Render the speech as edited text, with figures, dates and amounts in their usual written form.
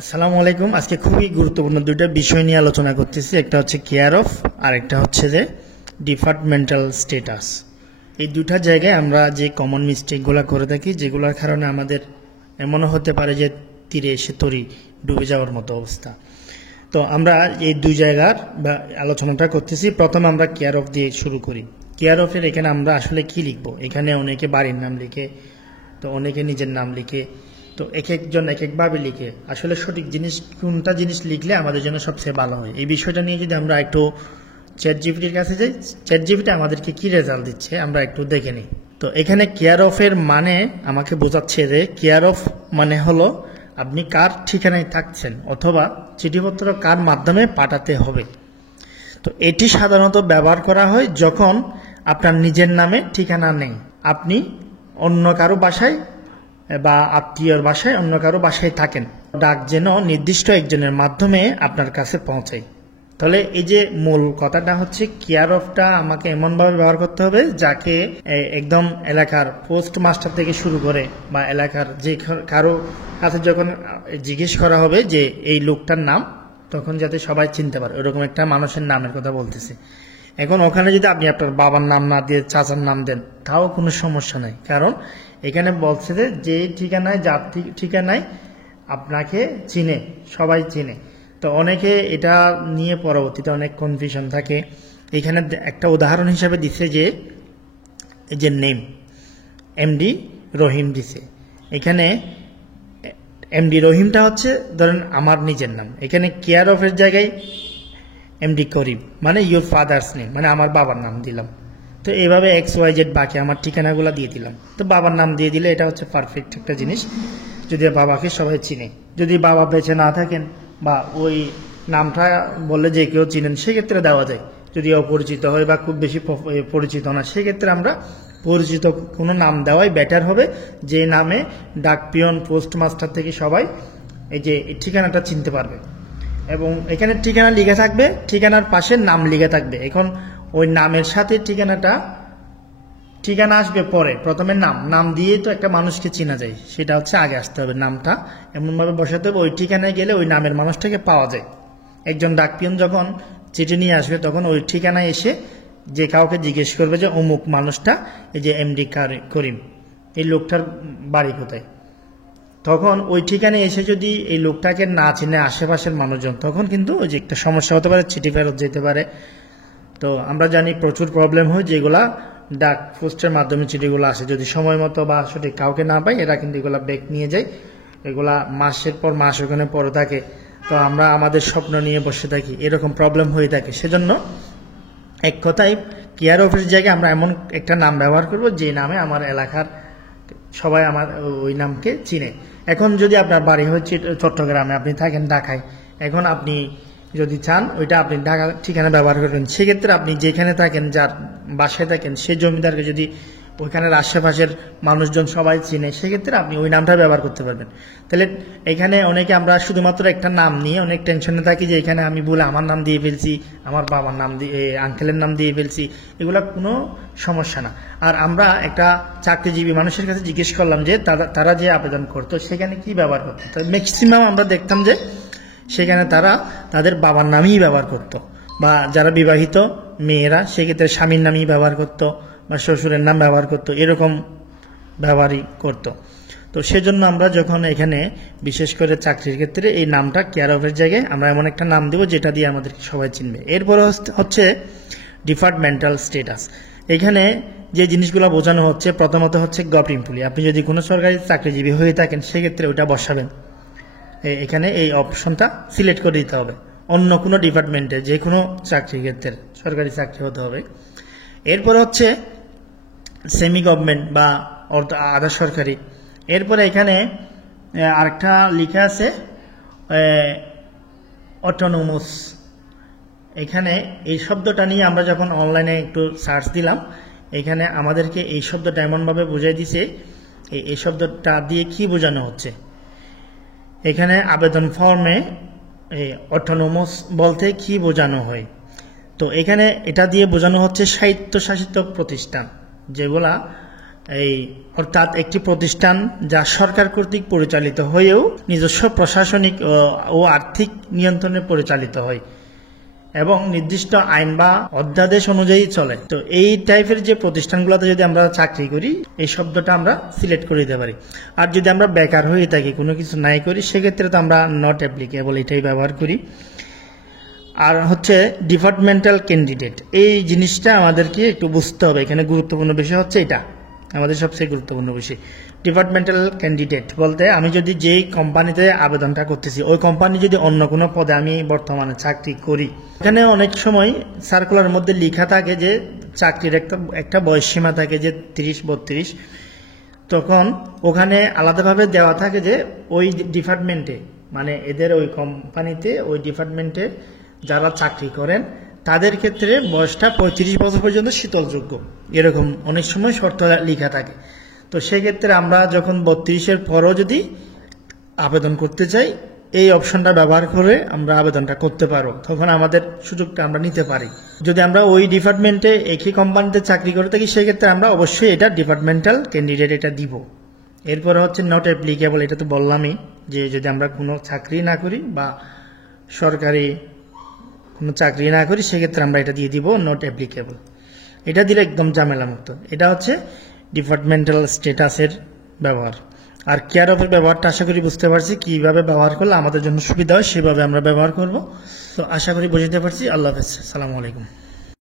আসসালামু আলাইকুম। আজকে খুবই গুরুত্বপূর্ণ দুইটা বিষয় নিয়ে আলোচনা করতেছি। একটা হচ্ছে কেয়ার অফ, আর একটা হচ্ছে যে ডিপার্টমেন্টাল স্ট্যাটাস। এই দুটা জায়গায় আমরা যে কমন মিস্টেকগুলো করে থাকি, যেগুলোর কারণে আমাদের এমনও হতে পারে যে তীরে এসে তরি ডুবে যাওয়ার মতো অবস্থা। তো আমরা এই দুই জায়গার আলোচনাটা করতেছি। প্রথমে আমরা কেয়ার অফ দিয়ে শুরু করি। কেয়ার অফের এখানে আমরা আসলে কি লিখব? এখানে অনেকে বাড়ির নাম লিখে, তো অনেকে নিজের নাম লিখে, তো এক একজন এক একভাবে লিখে। আসলে সঠিক জিনিস কোনটা জিনিস লিখলে আমাদের জন্য সবচেয়ে ভালো হয়, এই বিষয়টা নিয়ে যদি আমরা একটু চ্যাট জিপিটির কাছে যাই, চ্যাট জিপিটি আমাদেরকে কি রেজাল্ট দিচ্ছে আমরা একটু দেখে নিই। তো এখানে কেয়ার অফের মানে আমাকে বোঝাচ্ছে যে কেয়ার অফ মানে হলো আপনি কার ঠিকানায় থাকছেন অথবা চিঠিপত্র কার মাধ্যমে পাঠাতে হবে। তো এটি সাধারণত ব্যবহার করা হয় যখন আপনার নিজের নামে ঠিকানা নেই, আপনি অন্য কারো বাসায় বা আত্মীয়র বাসায় অন্য কারো বাসায় থাকেন, ডাক যেন নির্দিষ্ট একজনের মাধ্যমে আপনার কাছে পৌঁছায়। তাহলে এই যে মূল কথাটা হচ্ছে কেয়ার অফটা আমাকে এমনভাবে ব্যবহার করতে হবে যাকে একদম এলাকার পোস্ট মাস্টার থেকে শুরু করে বা এলাকার যে কারো কাছে যখন জিজ্ঞেস করা হবে যে এই লোকটার নাম, তখন যাতে সবাই চিনতে পারে, ওরকম একটা মানুষের নামের কথা বলতেছে। এখন ওখানে যদি আপনি আপনার বাবার নাম না দিয়ে চাচার নাম দেন, তাও কোনো সমস্যা নাই, কারণ এখানে বলছে যে ঠিকানায় যার ঠিকানায় আপনাকে চিনে, সবাই চিনে। তো অনেকে এটা নিয়ে পরবর্তীতে অনেক কনফিউশন থাকে। এখানে একটা উদাহরণ হিসাবে দিচ্ছে যে এই যে নেম এমডি রহিম দিছে, এখানে এমডি রহিমটা হচ্ছে ধরেন আমার নিজের নাম। এখানে কেয়ার অফের জায়গায় এমডি করিম মানে ইউর ফাদার্স নেম, মানে আমার বাবার নাম দিলাম। তো এইভাবে XYZ বাকি আমার ঠিকানাগুলো দিয়ে দিলাম। তো বাবার নাম দিয়ে দিলে এটা হচ্ছে পারফেক্ট একটা জিনিস, যদি বাবাকে সবাই চিনে। যদি বাবা বেঁচে না থাকেন বা ওই নামটা বললে যে কেউ চিনেন, সেক্ষেত্রে দেওয়া যায়। যদি অপরিচিত হয় বা খুব বেশি পরিচিত না, সেক্ষেত্রে আমরা পরিচিত কোনো নাম দেওয়াই বেটার হবে, যে নামে ডাক পিয়ন পোস্ট মাস্টার থেকে সবাই এই যে ঠিকানাটা চিনতে পারবে। এবং এখানে ঠিকানা লিখে থাকবে, ঠিকানার পাশে নাম লিখে থাকবে। এখন ওই নামের সাথে ঠিকানা আসবে পরে, প্রথমে নাম দিয়ে তো একটা মানুষকে চেনা যায়, সেটা হচ্ছে আগে আসতে হবে। নামটা এমনভাবে বসাতে হবে ওই ঠিকানায় গেলে ওই নামের মানুষটাকে পাওয়া যায়। একজন ডাকপিয়ন যখন চিঠি নিয়ে আসবে, তখন ওই ঠিকানায় এসে যে কাউকে জিজ্ঞেস করবে যে অমুক মানুষটা, এই যে এমডি করিম, এই লোকটার বাড়ি কোথায়। তখন ওই ঠিকানায় এসে যদি এই লোকটাকে না চিনে আশেপাশের মানুষজন, তখন কিন্তু ওই যে একটা সমস্যা হতে পারে, চিঠি ফেরত যেতে পারে। তো আমরা জানি প্রচুর প্রবলেম হয় যেগুলা ডাক পোস্টের মাধ্যমে চিঠিগুলো আসে, যদি সময় মতো বা সঠিক কাউকে না পাই, এরা কিন্তু এগুলা ব্যাক নিয়ে যায়। এগুলা মাসের পর মাস ওখানে পড়ে থাকে। তো আমরা আমাদের স্বপ্ন নিয়ে বসে থাকি, এরকম প্রবলেম হয়ে থাকে। সেজন্য এক কথায় কেয়ার অফের জায়গায় আমরা এমন একটা নাম ব্যবহার করব যে নামে আমার এলাকার সবাই আমার ওই নামকে চিনে। এখন যদি আপনার বাড়ি হচ্ছে চট্টগ্রামে, আপনি থাকেন ঢাকায়, এখন আপনি যদি চান ওইটা আপনি ঢাকা ঠিকানা ব্যবহার করবেন, সেক্ষেত্রে আপনি যেখানে থাকেন, যার বাসায় থাকেন, সেই জমিদারকে যদি ওইখানের আশেপাশের মানুষজন সবাই চিনে, সেক্ষেত্রে আপনি ওই নামটা ব্যবহার করতে পারবেন। তাহলে এখানে অনেকে আমরা শুধুমাত্র একটা নাম নিয়ে অনেক টেনশনে থাকি যে এখানে আমি বলে আমার নাম দিয়ে ফেলছি, আমার বাবার নাম দিয়ে, আঙ্কেলের নাম দিয়ে ফেলছি, এগুলা কোনো সমস্যা না। আর আমরা একটা চাকরিজীবী মানুষের কাছে জিজ্ঞেস করলাম যে তারা যে আবেদন করতো সেখানে কি ব্যবহার করতো, তো ম্যাক্সিমাম আমরা দেখতাম যে সেখানে তারা তাদের বাবার নামই ব্যবহার করত, বা যারা বিবাহিত মেয়েরা সেক্ষেত্রে স্বামীর নামই ব্যবহার করত বা শ্বশুরের নাম ব্যবহার করত, এরকম ব্যবহারই করত। তো সেজন্য আমরা যখন এখানে বিশেষ করে চাকরির ক্ষেত্রে এই নামটা কেয়ার অফের জায়গায় আমরা এমন একটা নাম দেবো যেটা দিয়ে আমাদেরকে সবাই চিনবে। এরপরে হচ্ছে ডিপার্টমেন্টাল স্ট্যাটাস। এখানে যে জিনিসগুলো বোঝানো হচ্ছে, প্রথমত হচ্ছে গভর্নমেন্ট। আপনি যদি কোনো সরকারি চাকরিজীবী হয়ে থাকেন, সেক্ষেত্রে ওইটা বসাবেন, এখানে এই অপশনটা সিলেক্ট করে দিতে হবে। অন্য কোনো ডিপার্টমেন্টে যে কোনো চাকরির ক্ষেত্রে, সরকারি চাকরি হতে হবে। এরপরে হচ্ছে সেমি গভর্নমেন্ট বা আধা সরকারি। এরপরে এখানে আরেকটা লেখা আছে অটোনোমাস। এখানে এই শব্দটা নিয়ে আমরা যখন অনলাইনে একটু সার্চ দিলাম, এখানে আমাদেরকে এই শব্দটা এমনভাবে বুঝাই দিছে, এই শব্দটা দিয়ে কি বোঝানো হচ্ছে। এখানে আবেদন ফর্মে অটোনোমাস বলতে কি বোঝানো হয়, তো এখানে এটা দিয়ে বোঝানো হচ্ছে স্বায়ত্তশাসিত প্রতিষ্ঠান, যেগুলা এই অর্থাৎ একটি প্রতিষ্ঠান যা সরকার কর্তৃক পরিচালিত হয়েও নিজস্ব প্রশাসনিক ও আর্থিক নিয়ন্ত্রণে পরিচালিত হয় এবং নির্দিষ্ট আইন বা অধ্যাদেশ অনুযায়ী চলে। তো এই টাইপের যে প্রতিষ্ঠানগুলোতে যদি আমরা চাকরি করি, এই শব্দটা আমরা সিলেক্ট করে দিতে পারি। আর যদি আমরা বেকার হয়ে থাকি, কোনো কিছু নাই করি, সেক্ষেত্রে তো আমরা নট অ্যাপ্লিকেবল এটাই ব্যবহার করি। আর হচ্ছে ডিপার্টমেন্টাল ক্যান্ডিডেট, এই জিনিসটা আমাদেরকে একটু বুঝতে হবে। এখানে গুরুত্বপূর্ণ বিষয় হচ্ছে এটা, আমাদের সবচেয়ে গুরুত্বপূর্ণ বিষয়। ডিপার্টমেন্টাল ক্যান্ডিডেট বলতে আমি যদি যেই কোম্পানিতে আবেদনটা করতেছি, ওই কোম্পানি যদি অন্য কোনো পদে আমি বর্তমানে চাকরি করি, এখানে অনেক সময় সার্কুলারের মধ্যে লেখা থাকে যে চাকরির একটা বয়সসীমা থাকে যে 30-32, তখন ওখানে আলাদাভাবে দেওয়া থাকে যে ওই ডিপার্টমেন্টে, মানে এদের ওই কোম্পানিতে ওই ডিপার্টমেন্টে যারা চাকরি করেন তাদের ক্ষেত্রে বয়সটা 35 বছর পর্যন্ত শীতলযোগ্য, এরকম অনেক সময় শর্ত লেখা থাকে। তো সেক্ষেত্রে আমরা যখন 32-এর পরও যদি আবেদন করতে চাই, এই অপশনটা ব্যবহার করে আমরা আবেদনটা করতে পারবো, তখন আমাদের সুযোগটা আমরা নিতে পারি। যদি আমরা ওই ডিপার্টমেন্টে একই কোম্পানিতে চাকরি করে থাকি, সেক্ষেত্রে আমরা অবশ্যই এটা ডিপার্টমেন্টাল ক্যান্ডিডেট এটা দিব। এরপরে হচ্ছে নট অ্যাপ্লিকেবল, এটা তো বললামই যে যদি আমরা কোনো চাকরি না করি বা সরকারি কোনো চাকরি না করি, সেক্ষেত্রে আমরা এটা দিয়ে দিব নট অ্যাপ্লিকেবল। এটা দিলে একদম ঝামেলামুক্ত। এটা হচ্ছে ডিপার্টমেন্টাল স্ট্যাটাসের ব্যবহার। আর কেয়ার অফের ব্যবহারটা আশা করি বুঝতে পারছি, কীভাবে ব্যবহার করলে আমাদের জন্য সুবিধা হয় সেভাবে আমরা ব্যবহার করব। তো আশা করি বুঝতে পারছি। আল্লাহ হাফেজ, আসসালামু আলাইকুম।